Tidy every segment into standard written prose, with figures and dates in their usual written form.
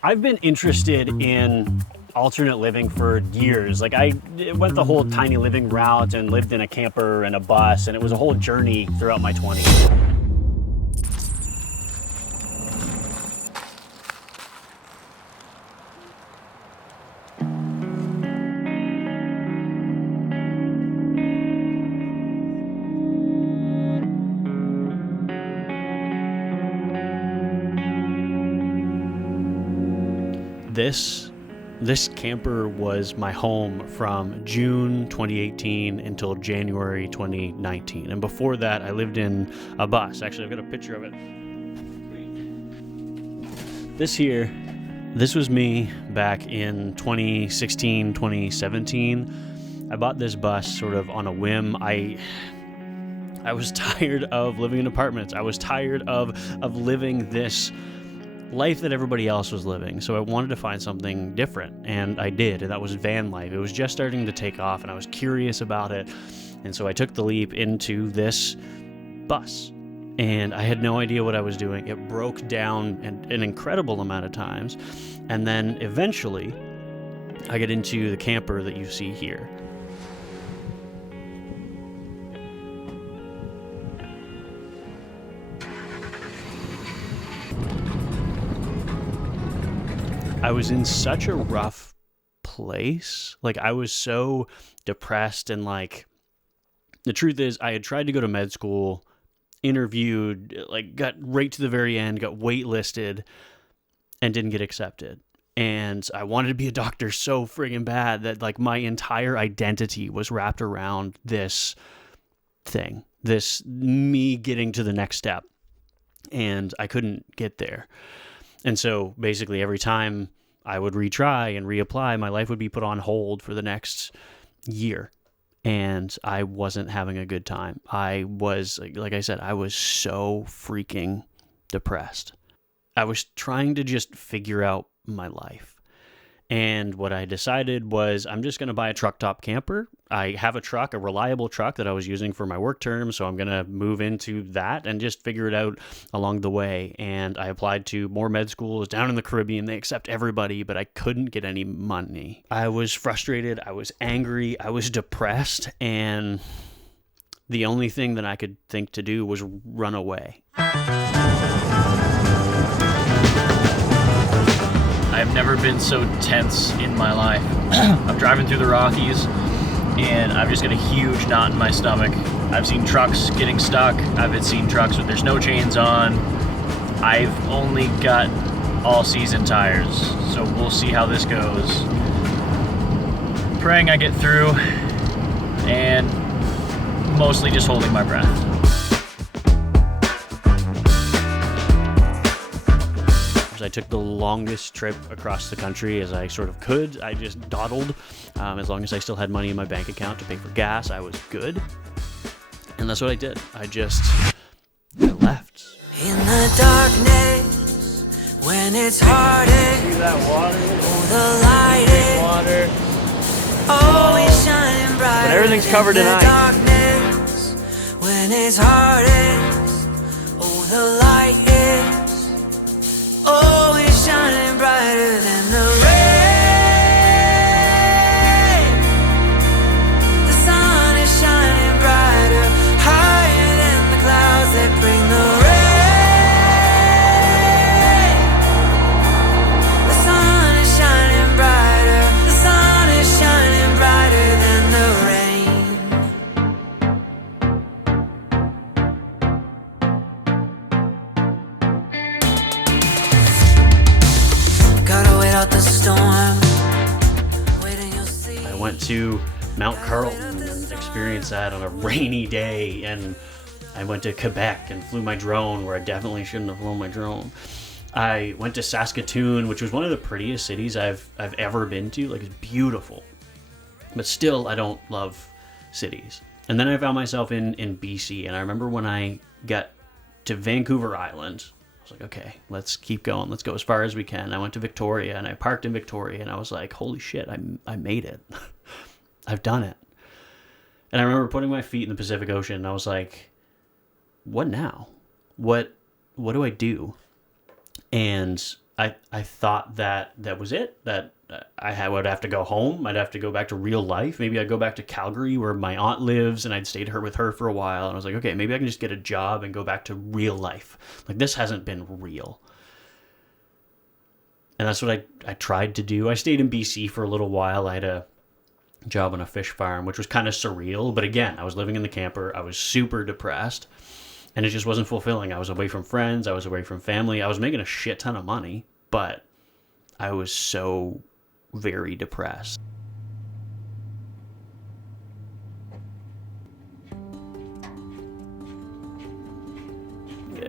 I've been interested in alternate living for years. Like I went the whole tiny living route and lived in a camper and a bus, and it was a whole journey throughout my 20s. This camper was my home from June 2018 until January 2019. And before that, I lived in a bus. Actually, I've got a picture of it. This was me back in 2016, 2017. I bought this bus sort of on a whim. I was tired of living in apartments. I was tired of living this life that everybody else was living. So I wanted to find something different, and I did, and that was van life. It was just starting to take off, and I was curious about it. And so I took the leap into this bus, and I had no idea what I was doing. It broke down an incredible amount of times, and then eventually I get into the camper that you see here. I was in such a rough place. Like, I was so depressed, and like, the truth is, I had tried to go to med school, interviewed, like, got right to the very end, got waitlisted, and didn't get accepted. And I wanted to be a doctor so friggin' bad that, like, my entire identity was wrapped around this thing, this me getting to the next step. And I couldn't get there. And so basically every time I would retry and reapply, my life would be put on hold for the next year. And I wasn't having a good time. I was, like I said, I was so freaking depressed. I was trying to just figure out my life. And what I decided was, I'm just going to buy a truck top camper. I have a truck, a reliable truck that I was using for my work term, so I'm going to move into that and just figure it out along the way. And I applied to more med schools down in the Caribbean. They accept everybody, but I couldn't get any money. I was frustrated. I was angry. I was depressed. And the only thing that I could think to do was run away. I've never been so tense in my life. I'm driving through the Rockies, and I've just got a huge knot in my stomach. I've seen trucks getting stuck. I've seen trucks with there's no chains on. I've only got all-season tires, so we'll see how this goes. Praying I get through, and mostly just holding my breath. I took the longest trip across the country as I sort of could. I just dawdled. As long as I still had money in my bank account to pay for gas, I was good. And that's what I did. I left. In the darkness, when it's hardest, See that water? oh, the light is Water. always shining bright. But everything's covered in ice. Darkness, when it's hardest, oh, the light is always shining brighter than the rain. The sun is shining brighter, higher than the clouds that bring the rain. The sun is shining brighter, the sun is shining brighter than the out the storm. Waiting, you'll see. I went to Mount Carlton and experienced that on a rainy day, and I went to Quebec and flew my drone where I definitely shouldn't have flown my drone. I went to Saskatoon, which was one of the prettiest cities I've ever been to. Like, it's beautiful, but still I don't love cities. And then I found myself in BC, and I remember when I got to Vancouver Island, I was like, okay, let's keep going. Let's go as far as we can. I went to Victoria, and I parked in Victoria, and I was like, holy shit, I made it. I've done it. And I remember putting my feet in the Pacific Ocean, and I was like, what now? What do I do? And I thought that was it, that would have to go home. I'd have to go back to real life. Maybe I'd go back to Calgary where my aunt lives and I'd stayed with her for a while. And I was like, okay, maybe I can just get a job and go back to real life. Like, this hasn't been real. And that's what I tried to do. I stayed in BC for a little while. I had a job on a fish farm, which was kind of surreal. But again, I was living in the camper. I was super depressed. And it just wasn't fulfilling. I was away from friends. I was away from family. I was making a shit ton of money. But I was so very depressed.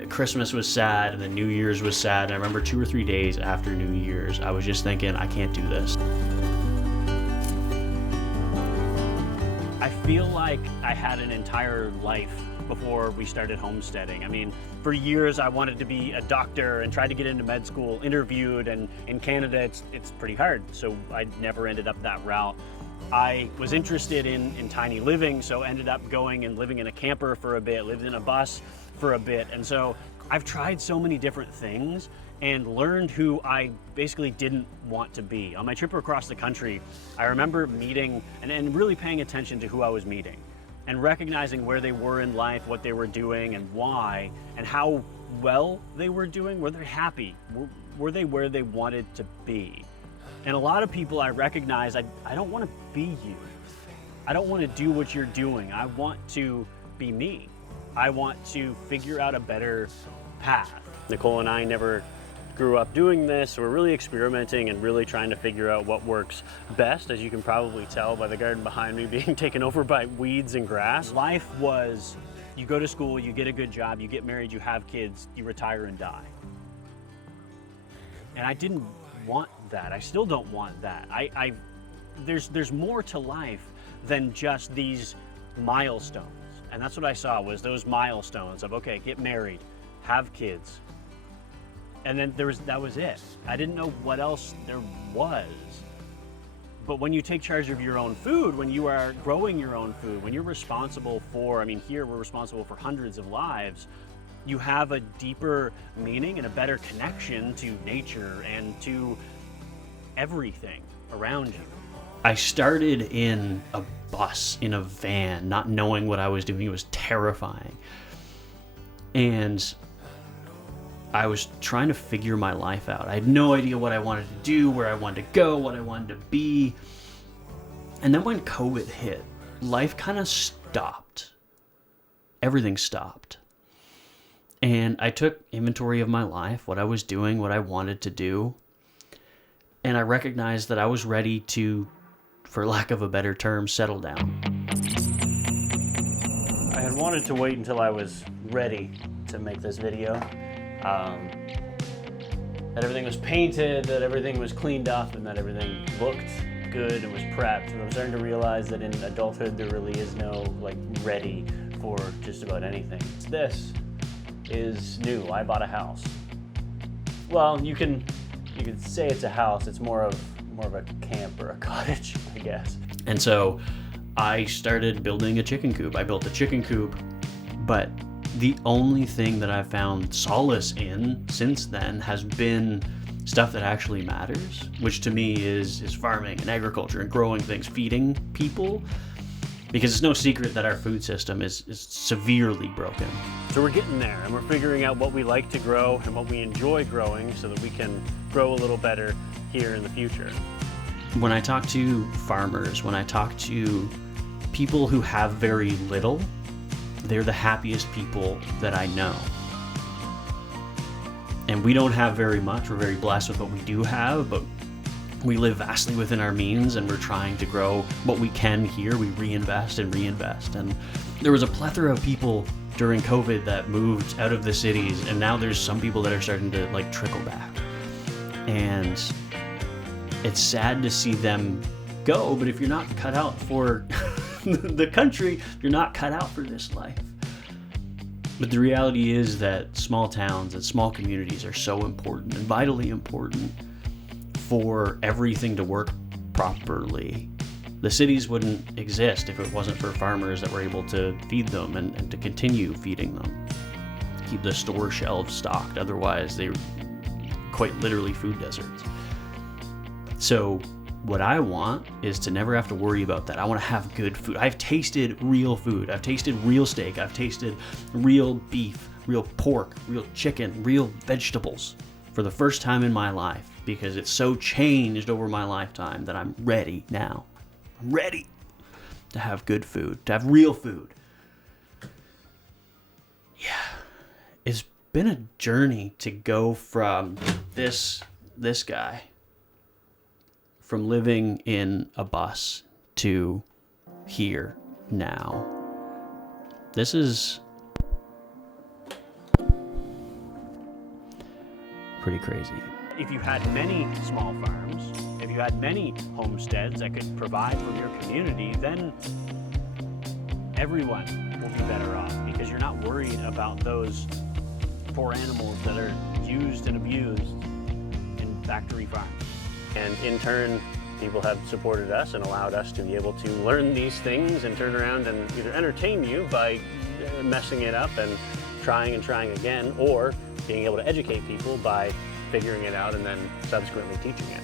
Christmas was sad, and then New Year's was sad. And I remember 2 or 3 days after New Year's, I was just thinking, I can't do this. I feel like I had an entire life before we started homesteading. I mean, for years I wanted to be a doctor and tried to get into med school, interviewed, and in Canada it's pretty hard, so I never ended up that route. I was interested in tiny living, so ended up going and living in a camper for a bit, lived in a bus for a bit, and so I've tried so many different things and learned who I basically didn't want to be. On my trip across the country, I remember meeting and really paying attention to who I was meeting and recognizing where they were in life, what they were doing and why, and how well they were doing. Were they happy? Were they where they wanted to be? And a lot of people I recognize, I don't want to be you. I don't want to do what you're doing. I want to be me. I want to figure out a better path. Nicole and I never grew up doing this. We're really experimenting and really trying to figure out what works best, as you can probably tell by the garden behind me being taken over by weeds and grass. Life was, you go to school, you get a good job, you get married, you have kids, you retire and die. And I didn't want that. I still don't want that. There's more to life than just these milestones. And that's what I saw, was those milestones of, okay, get married, have kids. And then that was it. I didn't know what else there was. But when you take charge of your own food, when you are growing your own food, when you're responsible for, I mean, here we're responsible for hundreds of lives, you have a deeper meaning and a better connection to nature and to everything around you. I started in a bus, in a van, not knowing what I was doing. It was terrifying. And I was trying to figure my life out. I had no idea what I wanted to do, where I wanted to go, what I wanted to be. And then when COVID hit, life kind of stopped. Everything stopped. And I took inventory of my life, what I was doing, what I wanted to do. And I recognized that I was ready to, for lack of a better term, settle down. I had wanted to wait until I was ready to make this video. That everything was painted, that everything was cleaned up, and that everything looked good and was prepped. And I'm starting to realize that in adulthood there really is no ready for just about anything. This is new. I bought a house. Well, you can say it's a house. It's more of a camp or a cottage, I guess. And so I started building a chicken coop. I built a chicken coop, but the only thing that I've found solace in since then has been stuff that actually matters, which to me is farming and agriculture and growing things, feeding people, because it's no secret that our food system is severely broken. So we're getting there, and we're figuring out what we like to grow and what we enjoy growing so that we can grow a little better here in the future. When I talk to farmers, when I talk to people who have very little, they're the happiest people that I know. And we don't have very much. We're very blessed with what we do have, but we live vastly within our means, and we're trying to grow what we can here. We reinvest and reinvest. And there was a plethora of people during COVID that moved out of the cities, and now there's some people that are starting to trickle back. And it's sad to see them go, but if you're not cut out for the country, you're not cut out for this life. But the reality is that small towns and small communities are so important and vitally important for everything to work properly. The cities wouldn't exist if it wasn't for farmers that were able to feed them and to continue feeding them, keep the store shelves stocked. Otherwise, they quite literally food deserts. So what I want is to never have to worry about that. I want to have good food. I've tasted real food. I've tasted real steak. I've tasted real beef, real pork, real chicken, real vegetables for the first time in my life, because it's so changed over my lifetime that I'm ready now. I'm ready to have good food, to have real food. Yeah. It's been a journey to go from this guy, from living in a bus to here now. This is pretty crazy. If you had many small farms, if you had many homesteads that could provide for your community, then everyone will be better off, because you're not worried about those poor animals that are used and abused in factory farms. And in turn, people have supported us and allowed us to be able to learn these things and turn around and either entertain you by messing it up and trying again, or being able to educate people by figuring it out and then subsequently teaching it.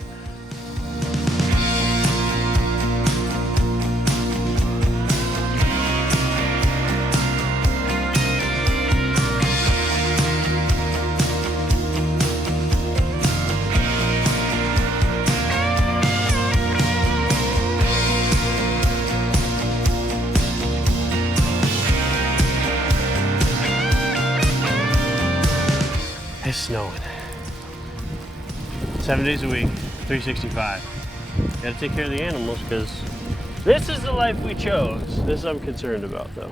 It's snowing. 7 days a week, 365. Gotta take care of the animals, because this is the life we chose. This I'm concerned about, though.